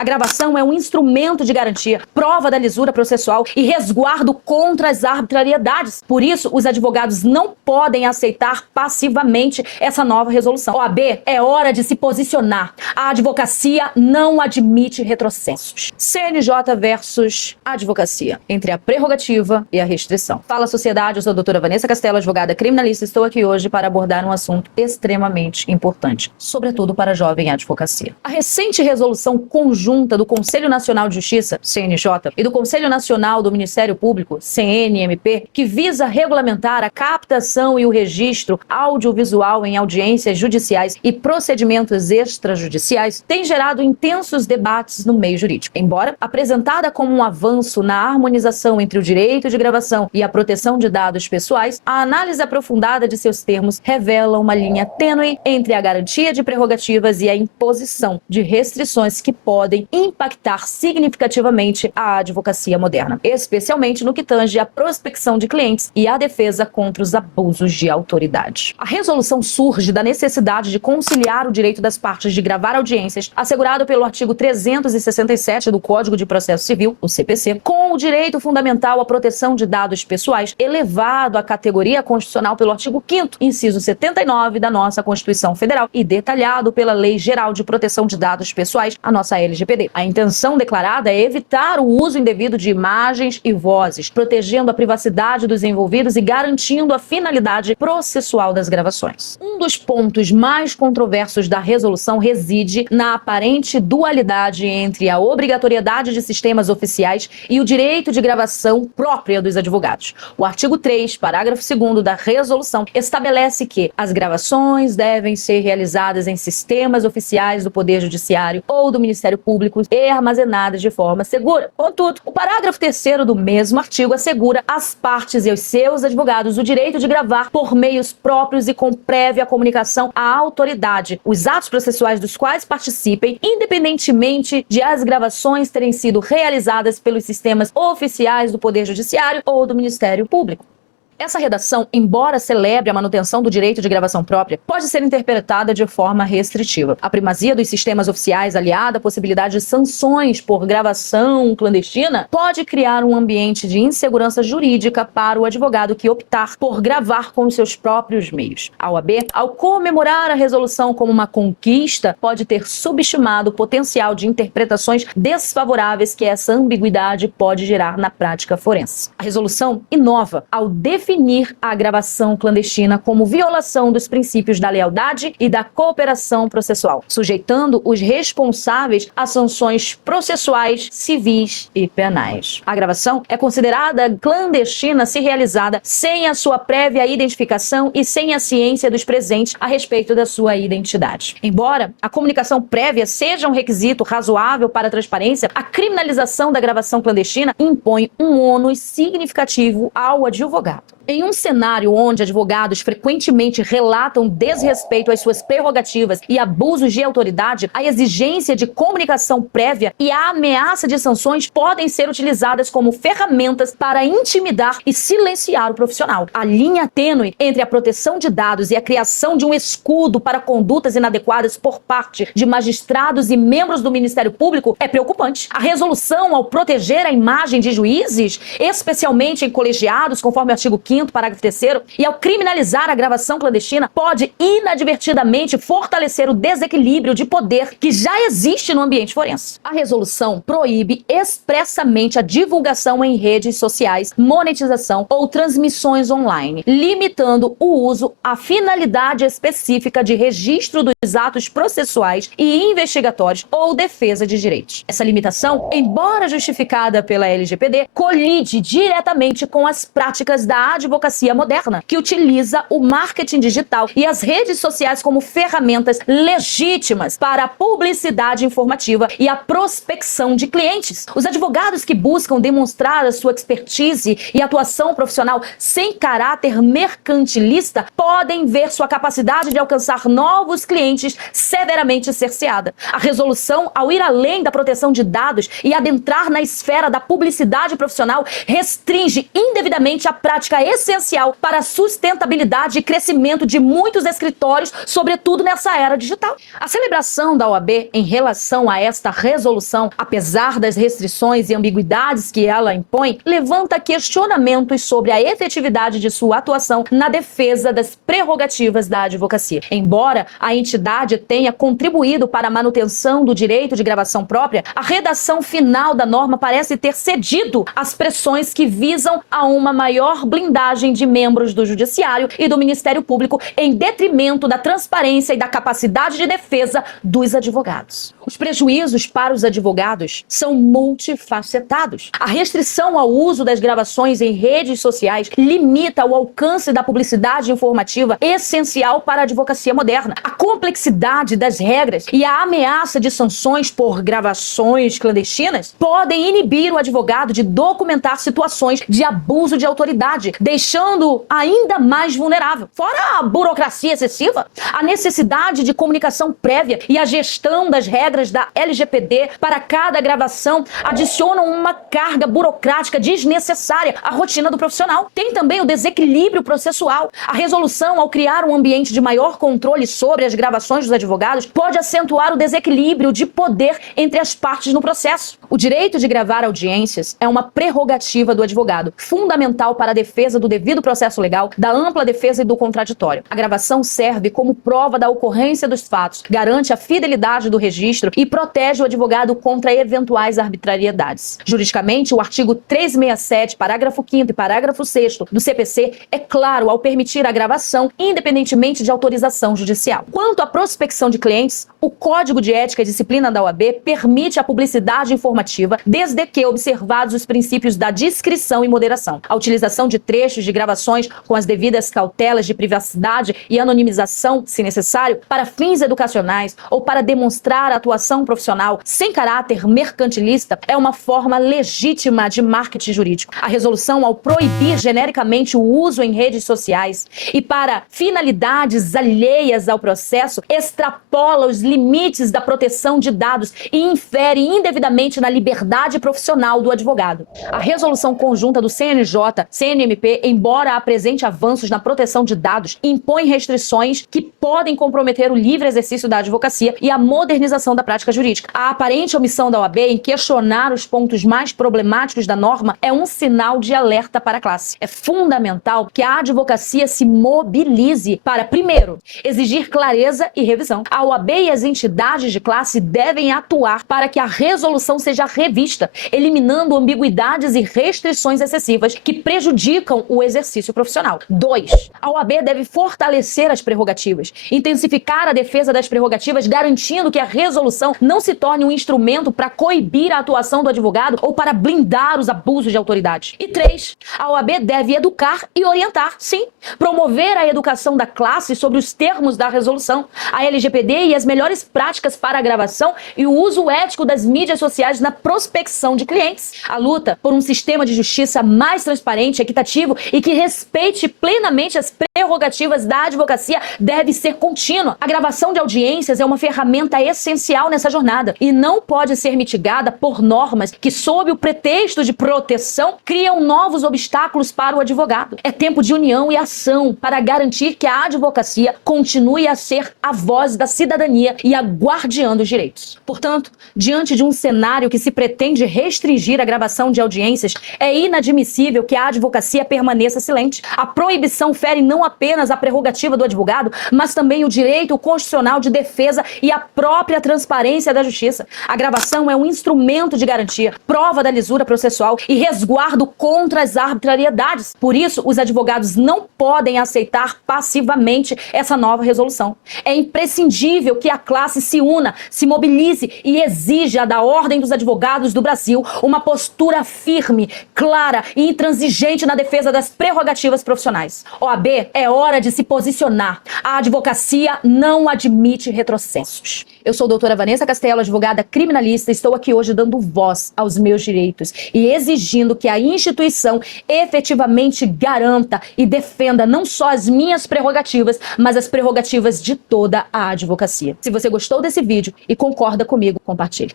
A gravação é um instrumento de garantia, prova da lisura processual e resguardo contra as arbitrariedades. Por isso, os advogados não podem aceitar passivamente essa nova resolução. OAB, é hora de se posicionar. A advocacia não admite retrocessos. CNJ versus advocacia, entre a prerrogativa e a restrição. Fala, sociedade, eu sou a doutora Vanessa Castelo, advogada criminalista. Estou aqui hoje para abordar um assunto extremamente importante, sobretudo para a jovem advocacia. A recente resolução conjunta do Conselho Nacional de Justiça, CNJ, e do Conselho Nacional do Ministério Público, CNMP, que visa regulamentar a captação e o registro audiovisual em audiências judiciais e procedimentos extrajudiciais, tem gerado intensos debates no meio jurídico. Embora apresentada como um avanço na harmonização entre o direito de gravação e a proteção de dados pessoais, a análise aprofundada de seus termos revela uma linha tênue entre a garantia de prerrogativas e a imposição de restrições que podem impactar significativamente a advocacia moderna, especialmente no que tange à prospecção de clientes e à defesa contra os abusos de autoridade. A resolução surge da necessidade de conciliar o direito das partes de gravar audiências, assegurado pelo artigo 367 do Código de Processo Civil, o CPC, com o direito fundamental à proteção de dados pessoais, elevado à categoria constitucional pelo artigo 5º, inciso 79 da nossa Constituição Federal e detalhado pela Lei Geral de Proteção de Dados Pessoais, a nossa LGPD. A intenção declarada é evitar o uso indevido de imagens e vozes, protegendo a privacidade dos envolvidos e garantindo a finalidade processual das gravações. Um dos pontos mais controversos da resolução reside na aparente dualidade entre a obrigatoriedade de sistemas oficiais e o direito de gravação própria dos advogados. O artigo 3, parágrafo 2º da resolução estabelece que as gravações devem ser realizadas em sistemas oficiais do Poder Judiciário ou do Ministério Público e armazenadas de forma segura. Contudo, o parágrafo 3º do mesmo artigo assegura às partes e aos seus advogados o direito de gravar por meios próprios e com prévia comunicação à autoridade os atos processuais dos quais participem, independentemente de as gravações terem sido realizadas pelos sistemas oficiais do Poder Judiciário ou do Ministério Público. Essa redação, embora celebre a manutenção do direito de gravação própria, pode ser interpretada de forma restritiva. A primazia dos sistemas oficiais, aliada à possibilidade de sanções por gravação clandestina, pode criar um ambiente de insegurança jurídica para o advogado que optar por gravar com os seus próprios meios. A OAB, ao comemorar a resolução como uma conquista, pode ter subestimado o potencial de interpretações desfavoráveis que essa ambiguidade pode gerar na prática forense. A resolução inova ao definir a gravação clandestina como violação dos princípios da lealdade e da cooperação processual, sujeitando os responsáveis a sanções processuais, civis e penais. A gravação é considerada clandestina se realizada sem a sua prévia identificação e sem a ciência dos presentes a respeito da sua identidade. Embora a comunicação prévia seja um requisito razoável para a transparência, a criminalização da gravação clandestina impõe um ônus significativo ao advogado. Em um cenário onde advogados frequentemente relatam desrespeito às suas prerrogativas e abusos de autoridade, a exigência de comunicação prévia e a ameaça de sanções podem ser utilizadas como ferramentas para intimidar e silenciar o profissional. A linha tênue entre a proteção de dados e a criação de um escudo para condutas inadequadas por parte de magistrados e membros do Ministério Público é preocupante. A resolução, ao proteger a imagem de juízes, especialmente em colegiados, conforme o artigo 5º, parágrafo 3º, e ao criminalizar a gravação clandestina, pode inadvertidamente fortalecer o desequilíbrio de poder que já existe no ambiente forense. A resolução proíbe expressamente a divulgação em redes sociais, monetização ou transmissões online, limitando o uso à finalidade específica de registro dos atos processuais e investigatórios ou defesa de direitos. Essa limitação, embora justificada pela LGPD, colide diretamente com as práticas da advocacia moderna, que utiliza o marketing digital e as redes sociais como ferramentas legítimas para a publicidade informativa e a prospecção de clientes. Os advogados que buscam demonstrar a sua expertise e atuação profissional sem caráter mercantilista podem ver sua capacidade de alcançar novos clientes severamente cerceada. A resolução, ao ir além da proteção de dados e adentrar na esfera da publicidade profissional, restringe indevidamente a prática essencial para a sustentabilidade e crescimento de muitos escritórios, sobretudo nessa era digital. A celebração da OAB em relação a esta resolução, apesar das restrições e ambiguidades que ela impõe, levanta questionamentos sobre a efetividade de sua atuação na defesa das prerrogativas da advocacia. Embora a entidade tenha contribuído para a manutenção do direito de gravação própria, a redação final da norma parece ter cedido às pressões que visam a uma maior blindagem de membros do Judiciário e do Ministério Público em detrimento da transparência e da capacidade de defesa dos advogados. Os prejuízos para os advogados são multifacetados. A restrição ao uso das gravações em redes sociais limita o alcance da publicidade informativa essencial para a advocacia moderna. A complexidade das regras e a ameaça de sanções por gravações clandestinas podem inibir o advogado de documentar situações de abuso de autoridade, deixando-o ainda mais vulnerável. Fora a burocracia excessiva, a necessidade de comunicação prévia e a gestão das regras da LGPD para cada gravação adicionam uma carga burocrática desnecessária à rotina do profissional. Tem também o desequilíbrio processual. A resolução, ao criar um ambiente de maior controle sobre as gravações dos advogados, pode acentuar o desequilíbrio de poder entre as partes no processo. O direito de gravar audiências é uma prerrogativa do advogado, fundamental para a defesa do devido processo legal, da ampla defesa e do contraditório. A gravação serve como prova da ocorrência dos fatos, garante a fidelidade do registro e protege o advogado contra eventuais arbitrariedades. Juridicamente, o artigo 367, parágrafo 5º e parágrafo 6º do CPC é claro ao permitir a gravação, independentemente de autorização judicial. Quanto à prospecção de clientes, o Código de Ética e Disciplina da OAB permite a publicidade informativa, desde que observados os princípios da discrição e moderação. A utilização de trechos de gravações com as devidas cautelas de privacidade e anonimização, se necessário, para fins educacionais ou para demonstrar atuação profissional sem caráter mercantilista é uma forma legítima de marketing jurídico. A resolução, ao proibir genericamente o uso em redes sociais e para finalidades alheias ao processo, extrapola os limites da proteção de dados e infere indevidamente na liberdade profissional do advogado. A resolução conjunta do CNJ, CNMP, embora apresente avanços na proteção de dados, impõe restrições que podem comprometer o livre exercício da advocacia e a modernização da prática jurídica. A aparente omissão da OAB em questionar os pontos mais problemáticos da norma é um sinal de alerta para a classe. É fundamental que a advocacia se mobilize para, primeiro, exigir clareza e revisão. A OAB e as entidades de classe devem atuar para que a resolução seja revista, eliminando ambiguidades e restrições excessivas que prejudicam o exercício profissional. 2. A OAB deve fortalecer as prerrogativas, intensificar a defesa das prerrogativas, garantindo que a resolução não se torne um instrumento para coibir a atuação do advogado ou para blindar os abusos de autoridade. E 3. A OAB deve educar e orientar, sim, promover a educação da classe sobre os termos da resolução, a LGPD e as melhores práticas para a gravação e o uso ético das mídias sociais na prospecção de clientes. A luta por um sistema de justiça mais transparente, equitativo e que respeite plenamente as prerrogativas da advocacia deve ser contínua. A gravação de audiências é uma ferramenta essencial nessa jornada e não pode ser mitigada por normas que, sob o pretexto de proteção, criam novos obstáculos para o advogado. É tempo de união e ação para garantir que a advocacia continue a ser a voz da cidadania e a guardiã dos direitos. Portanto, diante de um cenário que se pretende restringir a gravação de audiências, é inadmissível que a advocacia permaneça silente. A proibição fere não apenas a prerrogativa do advogado, mas também o direito constitucional de defesa e a própria transparência da justiça. A gravação é um instrumento de garantia, prova da lisura processual e resguardo contra as arbitrariedades. Por isso, os advogados não podem aceitar passivamente essa nova resolução. É imprescindível que a classe se una, se mobilize e exija da Ordem dos Advogados do Brasil uma postura firme, clara e intransigente na defesa das prerrogativas profissionais. OAB, é hora de se posicionar. A advocacia não admite retrocessos. Eu sou a doutora Vanessa Castelo, advogada criminalista, e estou aqui hoje dando voz aos meus direitos e exigindo que a instituição efetivamente garanta e defenda não só as minhas prerrogativas, mas as prerrogativas de toda a advocacia. Se você gostou desse vídeo e concorda comigo, compartilhe.